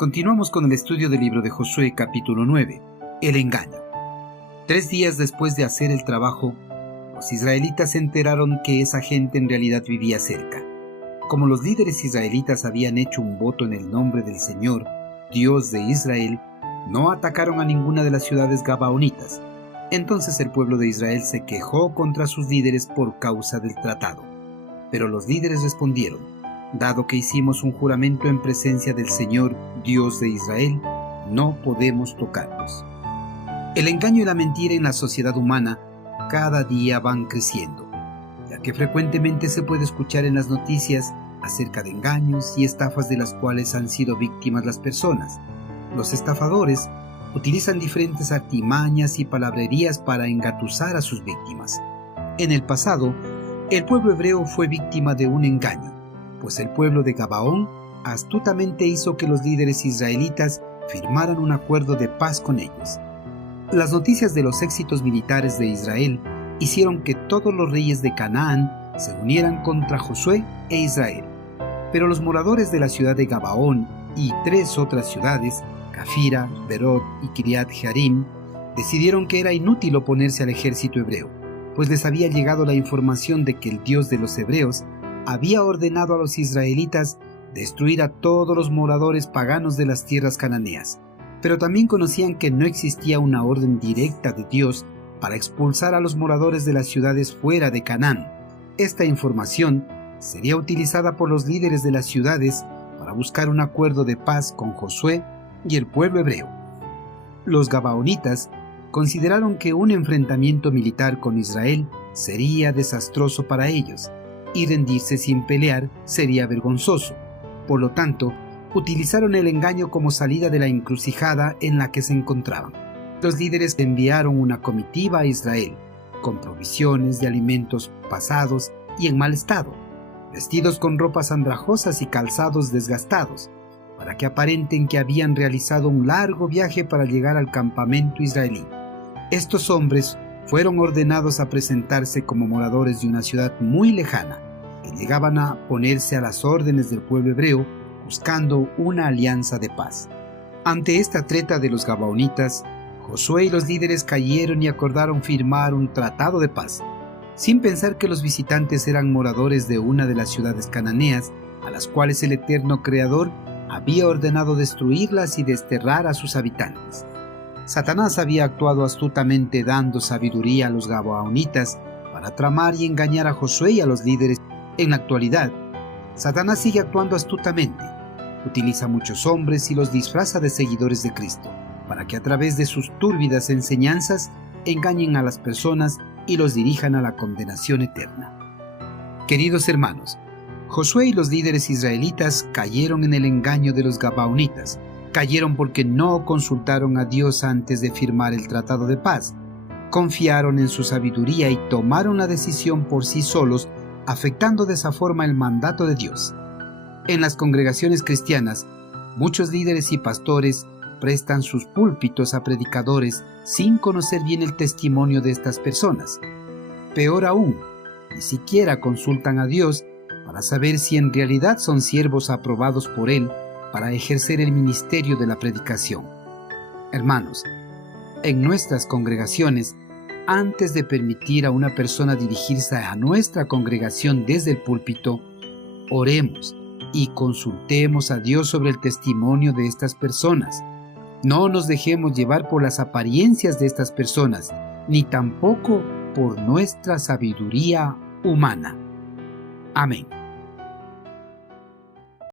Continuamos con el estudio del libro de Josué, capítulo 9, el engaño. 3 días después de hacer el trabajo, los israelitas se enteraron que esa gente en realidad vivía cerca. Como los líderes israelitas habían hecho un voto en el nombre del Señor, Dios de Israel, no atacaron a ninguna de las ciudades gabaonitas. Entonces el pueblo de Israel se quejó contra sus líderes por causa del tratado. Pero los líderes respondieron: dado que hicimos un juramento en presencia del Señor, Dios de Israel, no podemos tocarlos. El engaño y la mentira en la sociedad humana cada día van creciendo, ya que frecuentemente se puede escuchar en las noticias acerca de engaños y estafas de las cuales han sido víctimas las personas. Los estafadores utilizan diferentes artimañas y palabrerías para engatusar a sus víctimas. En el pasado, el pueblo hebreo fue víctima de un engaño, pues el pueblo de Gabaón astutamente hizo que los líderes israelitas firmaran un acuerdo de paz con ellos. Las noticias de los éxitos militares de Israel hicieron que todos los reyes de Canaán se unieran contra Josué e Israel. Pero los moradores de la ciudad de Gabaón y 3 otras ciudades, Cafira, Berot y Kiriat Jearim, decidieron que era inútil oponerse al ejército hebreo, pues les había llegado la información de que el Dios de los hebreos había ordenado a los israelitas destruir a todos los moradores paganos de las tierras cananeas, pero también conocían que no existía una orden directa de Dios para expulsar a los moradores de las ciudades fuera de Canaán. Esta información sería utilizada por los líderes de las ciudades para buscar un acuerdo de paz con Josué y el pueblo hebreo. Los gabaonitas consideraron que un enfrentamiento militar con Israel sería desastroso para ellos, y rendirse sin pelear sería vergonzoso. Por lo tanto, utilizaron el engaño como salida de la encrucijada en la que se encontraban. Los líderes enviaron una comitiva a Israel, con provisiones de alimentos pasados y en mal estado, vestidos con ropas andrajosas y calzados desgastados, para que aparenten que habían realizado un largo viaje para llegar al campamento israelí. Estos hombres fueron ordenados a presentarse como moradores de una ciudad muy lejana, que llegaban a ponerse a las órdenes del pueblo hebreo buscando una alianza de paz. Ante esta treta de los gabaonitas, Josué y los líderes cayeron y acordaron firmar un tratado de paz, sin pensar que los visitantes eran moradores de una de las ciudades cananeas, a las cuales el eterno Creador había ordenado destruirlas y desterrar a sus habitantes. Satanás había actuado astutamente dando sabiduría a los gabaonitas para tramar y engañar a Josué y a los líderes. En la actualidad, Satanás sigue actuando astutamente. Utiliza muchos hombres y los disfraza de seguidores de Cristo, para que a través de sus túrbidas enseñanzas engañen a las personas y los dirijan a la condenación eterna. Queridos hermanos, Josué y los líderes israelitas cayeron en el engaño de los gabaonitas. Cayeron porque no consultaron a Dios antes de firmar el tratado de paz. Confiaron en su sabiduría y tomaron la decisión por sí solos, afectando de esa forma el mandato de Dios. En las congregaciones cristianas, muchos líderes y pastores prestan sus púlpitos a predicadores sin conocer bien el testimonio de estas personas. Peor aún, ni siquiera consultan a Dios para saber si en realidad son siervos aprobados por Él para ejercer el ministerio de la predicación. Hermanos, en nuestras congregaciones, antes de permitir a una persona dirigirse a nuestra congregación desde el púlpito, oremos y consultemos a Dios sobre el testimonio de estas personas. No nos dejemos llevar por las apariencias de estas personas, ni tampoco por nuestra sabiduría humana. Amén.